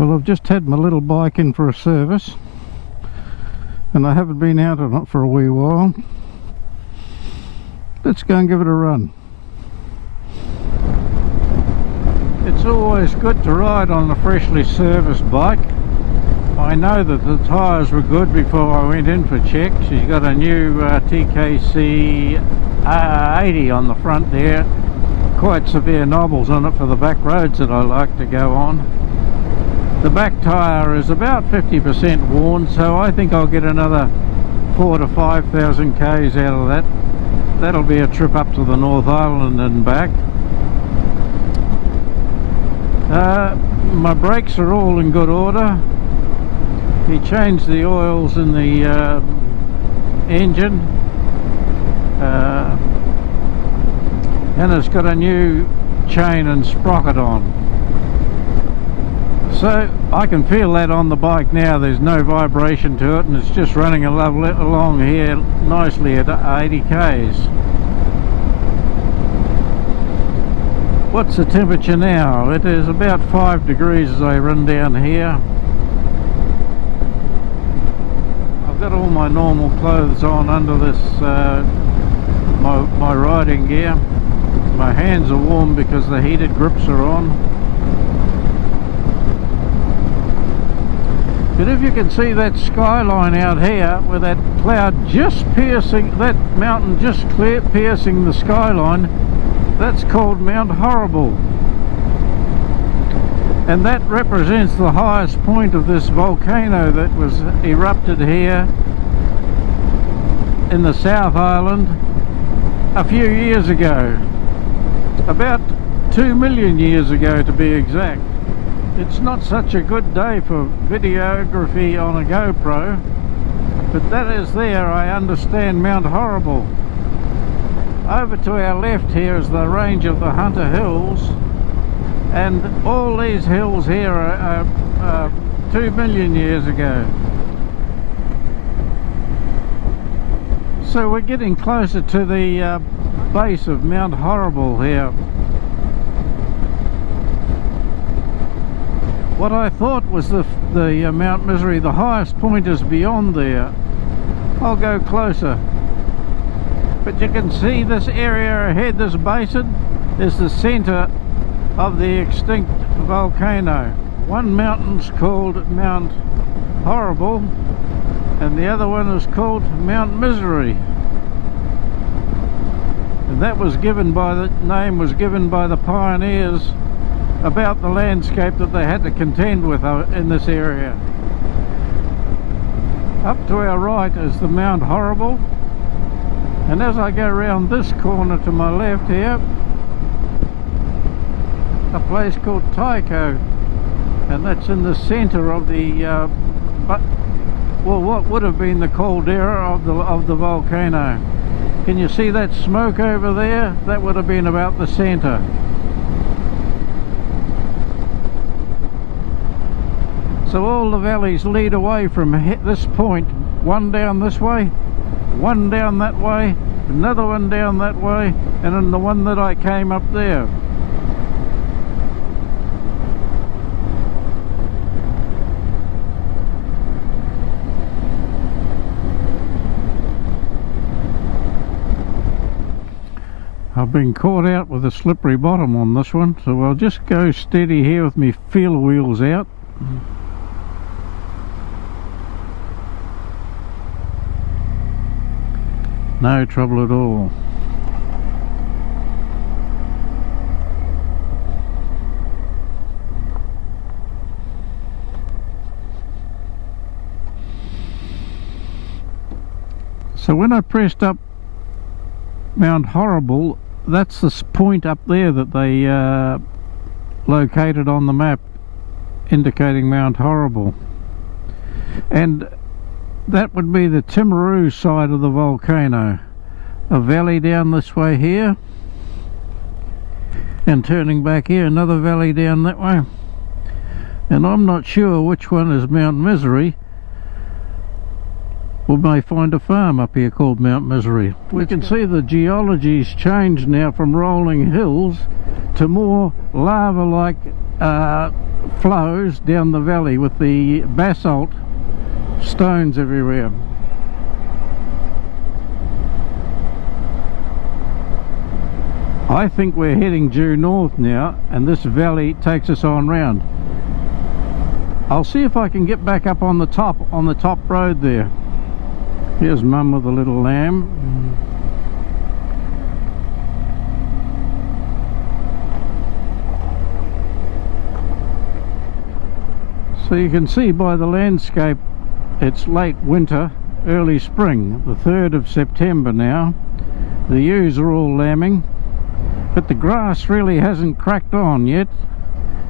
Well, I've just had my little bike in for a service and I haven't been out on it for a wee while. Let's go and give it a run. It's always good to ride on a freshly serviced bike. I know that the tyres were good before I went in for checks. She's got a new TKC 80 on the front there. Quite severe knobbles on it for the back roads that I like to go on. The back tyre is about 50% worn, so I think I'll get another 4,000 to 5,000 k's out of that. That'll be a trip up to the North Island and back. My brakes are all in good order. He changed the oils in the engine, and it's got a new chain and sprocket on. So I can feel that on the bike now. There's no vibration to it, and it's just running along here nicely at 80 k's. What's the temperature now? It is about 5 degrees as I run down here. I've got all my normal clothes on under this my riding gear. My hands are warm because the heated grips are on. But if you can see that skyline out here with that cloud just piercing, that mountain just piercing the skyline, that's called Mount Horrible. And that represents the highest point of this volcano that was erupted here in the South Island a few years ago. About 2 million years ago to be exact. It's not such a good day for videography on a GoPro, but that is there, I understand, Mount Horrible. Over to our left here is the range of the Hunter Hills, and all these hills here are 2 million years ago. So we're getting closer to the base of Mount Horrible here. What I thought was the Mount Misery, the highest point is beyond there. I'll go closer. But you can see this area ahead, this basin, is the centre of the extinct volcano. One mountain's called Mount Horrible, and the other one is called Mount Misery. And that was given by, the name was given by the pioneers about the landscape that they had to contend with in this area. Up to our right is the Mount Horrible, and as I go around this corner to my left here, a place called Tycho, and that's in the centre of the what would have been the caldera of the volcano. Can you see that smoke over there? That would have been about the centre. So all the valleys lead away from this point, one down this way, one down that way, another one down that way, and then the one that I came up there. I've been caught out with a slippery bottom on this one, so I'll just go steady here with my feeler wheels out. No trouble at all. So when I pressed up Mount Horrible, that's this point up there that they located on the map indicating Mount Horrible, and that would be the Timaru side of the volcano. A valley down this way here, and turning back here, another valley down that way, and I'm not sure which one is Mount Misery. We may find a farm up here called Mount Misery. We can see the geology's changed now from rolling hills to more lava-like flows down the valley with the basalt stones everywhere. I think we're heading due north now, and this valley takes us on round. I'll see if I can get back up on the top road there. Here's Mum with a little lamb. So you can see by the landscape it's late winter, early spring, the 3rd of September now. The ewes are all lambing, but the grass really hasn't cracked on yet.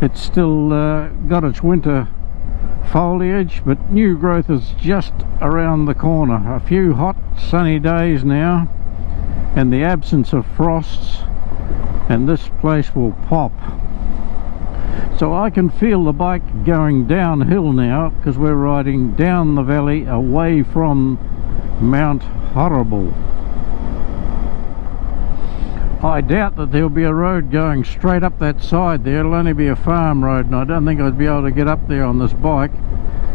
It's still got its winter foliage, but new growth is just around the corner. A few hot sunny days now and the absence of frosts, and this place will pop. So I can feel the bike going downhill now, because we're riding down the valley away from Mount Horrible. I doubt that there'll be a road going straight up that side there. It'll only be a farm road, and I don't think I'd be able to get up there on this bike.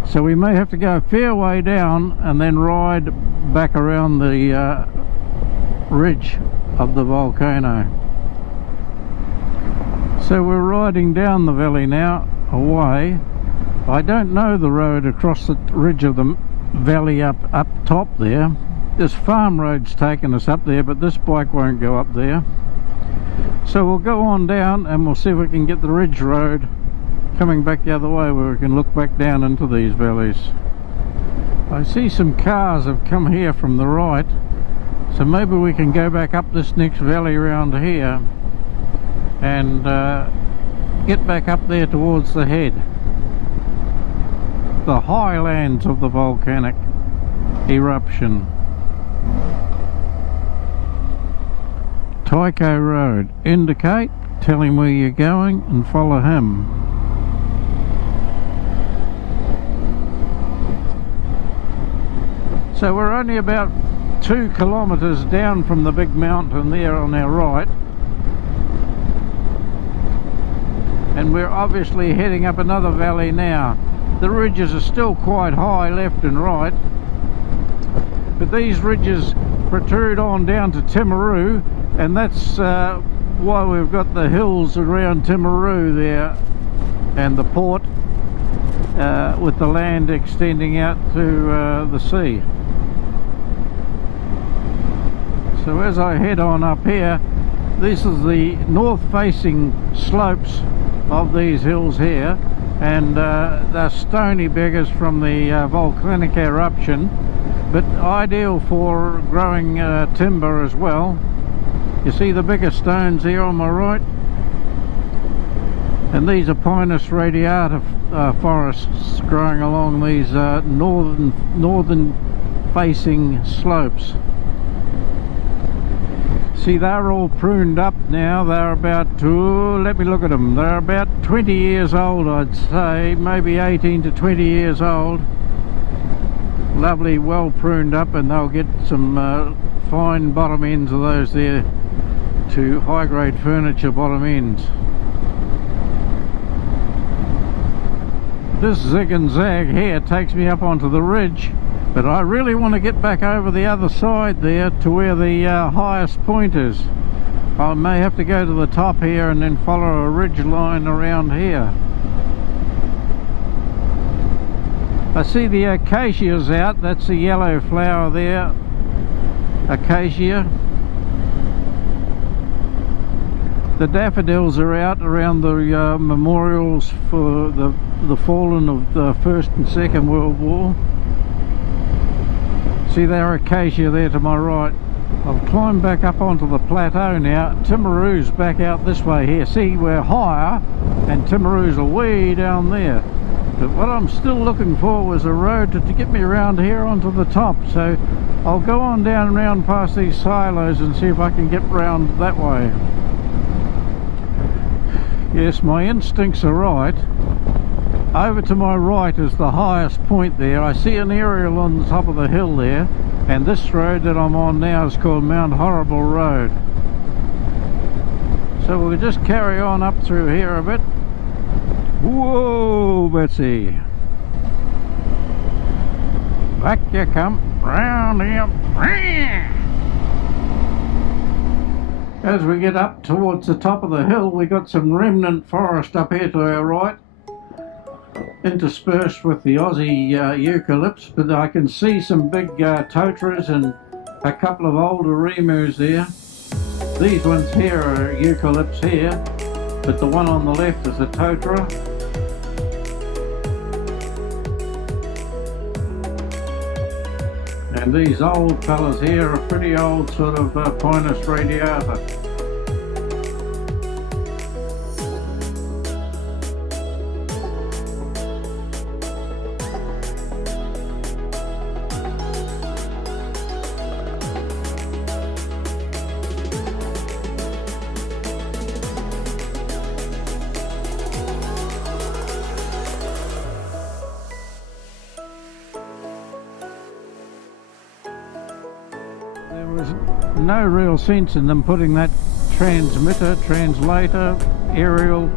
So we may have to go a fair way down and then ride back around the ridge of the volcano. So we're riding down the valley now, away. I don't know the road across the ridge of the valley up top there. This farm road's taken us up there, but this bike won't go up there. So we'll go on down and we'll see if we can get the ridge road coming back the other way, where we can look back down into these valleys. I see some cars have come here from the right, so maybe we can go back up this next valley around here and get back up there towards the head, the highlands of the volcanic eruption. Tycho Road. Indicate, tell him where you're going and follow him. So we're only about 2 kilometres down from the big mountain there on our right, and we're obviously heading up another valley now. The ridges are still quite high left and right, but these ridges protrude on down to Timaru, and that's why we've got the hills around Timaru there and the port, with the land extending out to the sea. So as I head on up here, this is the north facing slopes of these hills here, and they're stony beggars from the volcanic eruption, but ideal for growing timber as well. You see the bigger stones here on my right, and these are Pinus radiata forests growing along these northern facing slopes. See, they're all pruned up now. They're about, let me look at them, they're about 20 years old, I'd say, maybe 18 to 20 years old. Lovely, well pruned up, and they'll get some fine bottom ends of those there to high-grade furniture bottom ends. This zig and zag here takes me up onto the ridge, but I really want to get back over the other side there to where the highest point is. I may have to go to the top here and then follow a ridge line around here. I see the acacias out, that's the yellow flower there, acacia. The daffodils are out around the memorials for the fallen of the First and Second World War. See that acacia there to my right. I'll climb back up onto the plateau now. Timaru's back out this way here. See, we're higher and Timaru's are way down there. But what I'm still looking for was a road to get me around here onto the top. So I'll go on down and round past these silos and see if I can get round that way. Yes, my instincts are right. Over to my right is the highest point there. I see an aerial on the top of the hill there, and this road that I'm on now is called Mount Horrible Road. So we'll just carry on up through here a bit. Whoa, Betsy. Back you come. Round here. As we get up towards the top of the hill, we got some remnant forest up here to our right, interspersed with the Aussie eucalypts, but I can see some big totras and a couple of older emus there. These ones here are eucalypts here, but the one on the left is a totra. And these old fellas here are pretty old, sort of Pinus radiata. There was no real sense in them putting that translator, aerial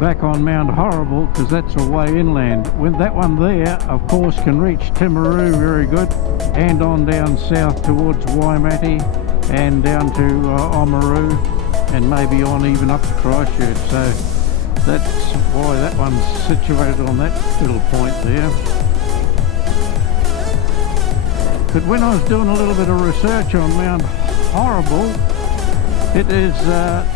back on Mount Horrible, because that's away inland. When that one there, of course, can reach Timaru very good, and on down south towards Waimate and down to Oamaru, and maybe on even up to Christchurch. So that's why that one's situated on that little point there. But when I was doing a little bit of research on Mount Horrible, it is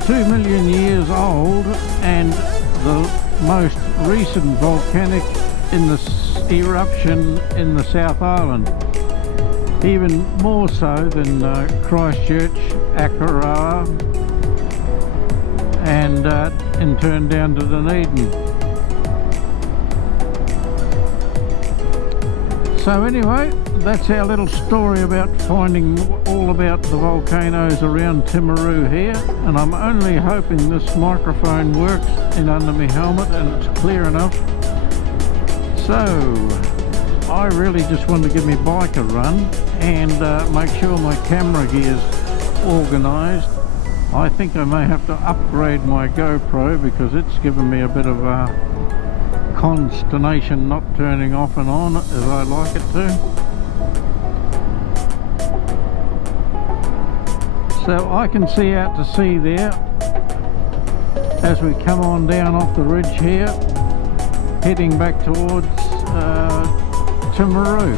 2 million years old and the most recent volcanic in the eruption in the South Island. Even more so than Christchurch, Akaroa, and in turn down to Dunedin. So anyway, that's our little story about finding all about the volcanoes around Timaru here, and I'm only hoping this microphone works in under my helmet and it's clear enough. So I really just want to give my bike a run and make sure my camera gear's organised. I think I may have to upgrade my GoPro because it's given me a bit of consternation not turning off and on as I like it to. So I can see out to sea there as we come on down off the ridge here, heading back towards Timaru.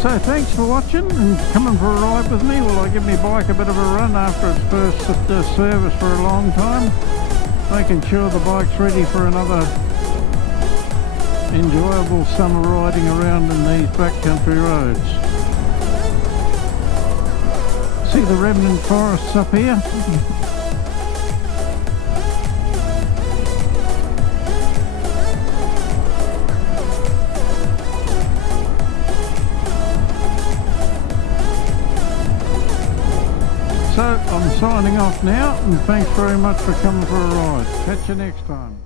So thanks for watching and coming for a ride with me while I give my bike a bit of a run after its first service for a long time, making sure the bike's ready for another enjoyable summer riding around in these backcountry roads. See the remnant forests up here? So I'm signing off now, and thanks very much for coming for a ride. Catch you next time.